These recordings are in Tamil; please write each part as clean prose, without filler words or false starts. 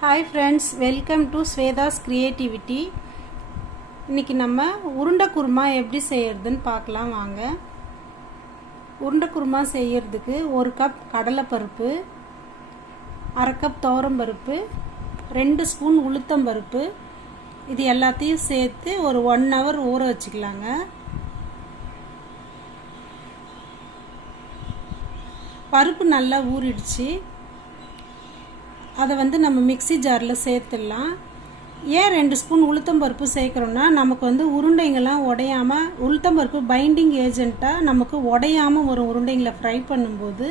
Hi friends, welcome to Sweta's Creativity. இன்னைக்கு நம்ம உருண்டை குருமா எப்படி செய்யறதுன்னு பார்க்கலாம் வாங்க. உருண்டை குருமா செய்யறதுக்கு 1 கப் கடலைப்பருப்பு, 1/2 கப் துவரம்பருப்பு, 2 ஸ்பூன் உளுத்தம்பருப்பு இது எல்லாத்தையும் சேர்த்து ஒரு 1 hour ஊற வச்சுக்கலாங்க. பருப்பு நல்லா ஊறிடுச்சு. அதை நம்ம மிக்ஸி ஜாரில் சேர்த்துடலாம். ஏன் 2 ஸ்பூன் உளுத்தம்பருப்பு சேர்க்குறோன்னா நமக்கு உருண்டைங்கள்லாம் உடையாமல், உளுத்தம்பருப்பு பைண்டிங் ஏஜெண்ட்டாக நமக்கு உடையாமல் வரும். உருண்டைங்களை ஃப்ரை பண்ணும்போது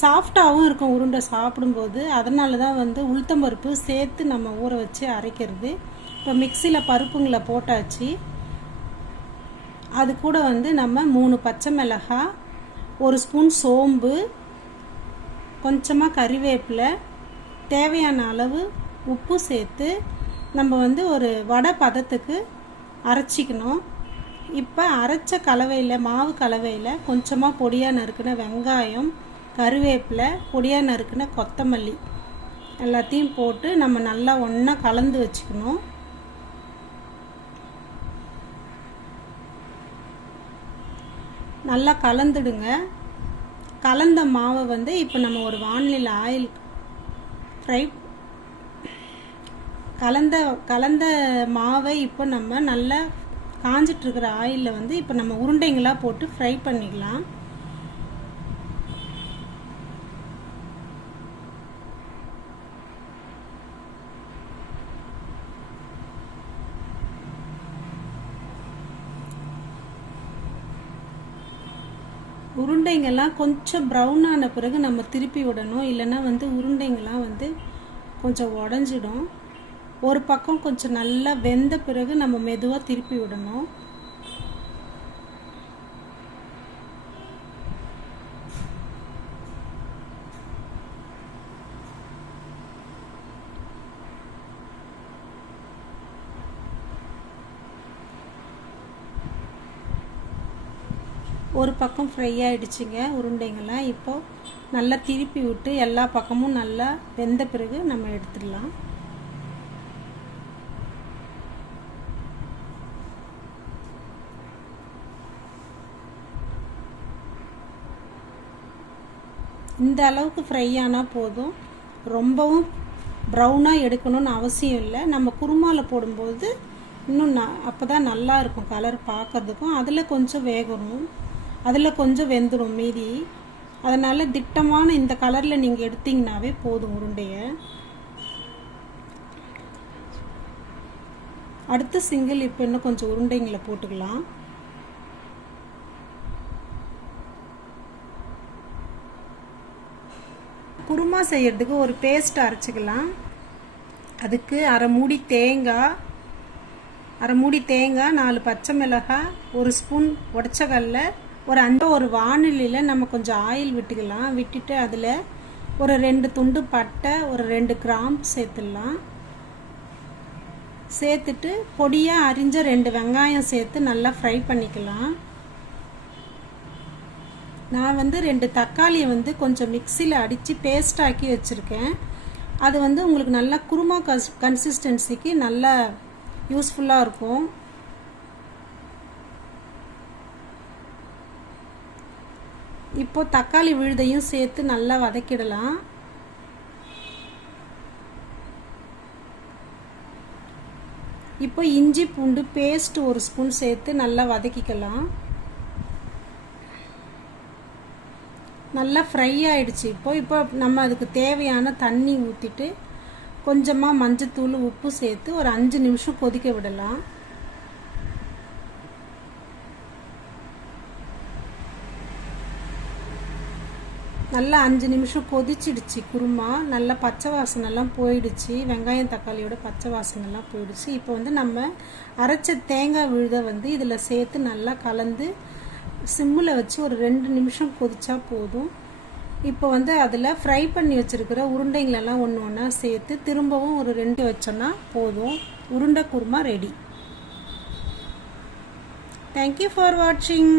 சாஃப்டாகவும் இருக்கும் உருண்டை சாப்பிடும்போது. அதனால தான் உளுத்தம்பருப்பு சேர்த்து நம்ம ஊற வச்சு அரைக்கிறது. இப்போ மிக்சியில் பருப்புங்களை போட்டாச்சு. அது கூட நம்ம 3 பச்சை மிளகாய், 1 ஸ்பூன் சோம்பு, கொஞ்சமாக கறிவேப்பிலை, தேவையான அளவு உப்பு சேர்த்து நம்ம ஒரு வடை பதத்துக்கு அரைச்சிக்கணும். இப்போ அரைச்ச கலவையில், மாவு கலவையில் கொஞ்சமாக பொடியாக நறுக்கின வெங்காயம், கறிவேப்பிலை, பொடியாக நறுக்கின கொத்தமல்லி எல்லாத்தையும் போட்டு நம்ம நல்லா ஒன்றா கலந்து வச்சுக்கணும். நல்லா கலந்துடுங்க. கலந்த மாவை இப்போ நம்ம ஒரு வாணலியில் ஆயில் ஃப்ரை கலந்த மாவை இப்போ நம்ம நல்லா காஞ்சிட்ருக்கிற ஆயிலில் இப்போ நம்ம உருண்டைங்களாக போட்டு ஃப்ரை பண்ணிக்கலாம். உருண்டைங்கள்லாம் கொஞ்சம் ப்ரௌன் ஆன பிறகு நம்ம திருப்பி விடணும். இல்லைன்னா உருண்டைங்கள்லாம் கொஞ்சம் உடஞ்சிடும். ஒரு பக்கம் கொஞ்சம் நல்லா வெந்த பிறகு நம்ம மெதுவாக திருப்பி விடணும். ஒரு பக்கம் ஃப்ரை ஆகிடுச்சிங்க உருண்டைங்கள்லாம். இப்போ நல்லா திருப்பி விட்டு எல்லா பக்கமும் நல்லா வெந்த பிறகு நம்ம எடுத்துடலாம். இந்த அளவுக்கு ஃப்ரை ஆனால் போதும். ரொம்பவும் ப்ரௌனாக எடுக்கணும்னு அவசியம் இல்லை. நம்ம குருமாவில் போடும்போது இன்னும் அப்போ தான் நல்லா இருக்கும் கலர் பார்க்கறதுக்கும். அதில் கொஞ்சம் வேகணும், அதில் கொஞ்சம் வெந்துடும் மீதி. அதனால் திட்டமான இந்த கலரில் நீங்கள் எடுத்தீங்கன்னாவே போதும் உருண்டையை. அடுத்து சிங்கிள் இப்போ இன்னும் கொஞ்சம் உருண்டைங்களை போட்டுக்கலாம். குருமா செய்யறதுக்கு ஒரு பேஸ்ட் அரைச்சிக்கலாம். அதுக்கு அரை மூடி தேங்காய், 4 பச்சை மிளகாய், 1 ஸ்பூன் உடச்ச கடலை, ஒரு வாணலியில் நம்ம கொஞ்சம் ஆயில் விட்டுக்கலாம். விட்டுட்டு அதில் ஒரு 2 துண்டு பட்டை, ஒரு 2 கிராம்பு சேர்த்துடலாம். சேர்த்துட்டு பொடியாக அரிஞ்ச 2 வெங்காயம் சேர்த்து நல்லா ஃப்ரை பண்ணிக்கலாம். நான் 2 தக்காளியை கொஞ்சம் மிக்சியில் அடித்து பேஸ்ட் ஆக்கி வச்சுருக்கேன். அது உங்களுக்கு நல்லா குருமா கன்சிஸ்டன்சிக்கு நல்லா யூஸ்ஃபுல்லாக இருக்கும். இப்போ தக்காளி விழுதையும் சேர்த்து நல்லா வதக்கிடலாம். இப்போ இஞ்சி பூண்டு பேஸ்ட் 1 ஸ்பூன் சேர்த்து நல்லா வதக்கிக்கலாம். நல்லா ஃப்ரை ஆயிடுச்சு. இப்போ நம்ம அதுக்கு தேவையான தண்ணி ஊற்றிட்டு கொஞ்சமாக மஞ்சத்தூள், உப்பு சேர்த்து ஒரு 5 நிமிஷம் கொதிக்க விடலாம். நல்லா 5 நிமிஷம் கொதிச்சிடுச்சு குருமா. நல்லா பச்சை வாசனைலாம் போயிடுச்சு. வெங்காயம் தக்காளியோட பச்சை வாசனைலாம் போயிடுச்சு. இப்போ நம்ம அரைச்ச தேங்காய் விழுதை இதில் சேர்த்து நல்லா கலந்து சிம்மில் வச்சு ஒரு 2 நிமிஷம் கொதிச்சா போதும். இப்போ அதில் ஃப்ரை பண்ணி வச்சுருக்கிற உருண்டைங்களெல்லாம் ஒன்று ஒன்றா சேர்த்து திரும்பவும் ஒரு 2 வச்சோன்னா போதும். உருண்டை குருமா ரெடி. தேங்க்யூ ஃபார் வாட்சிங்.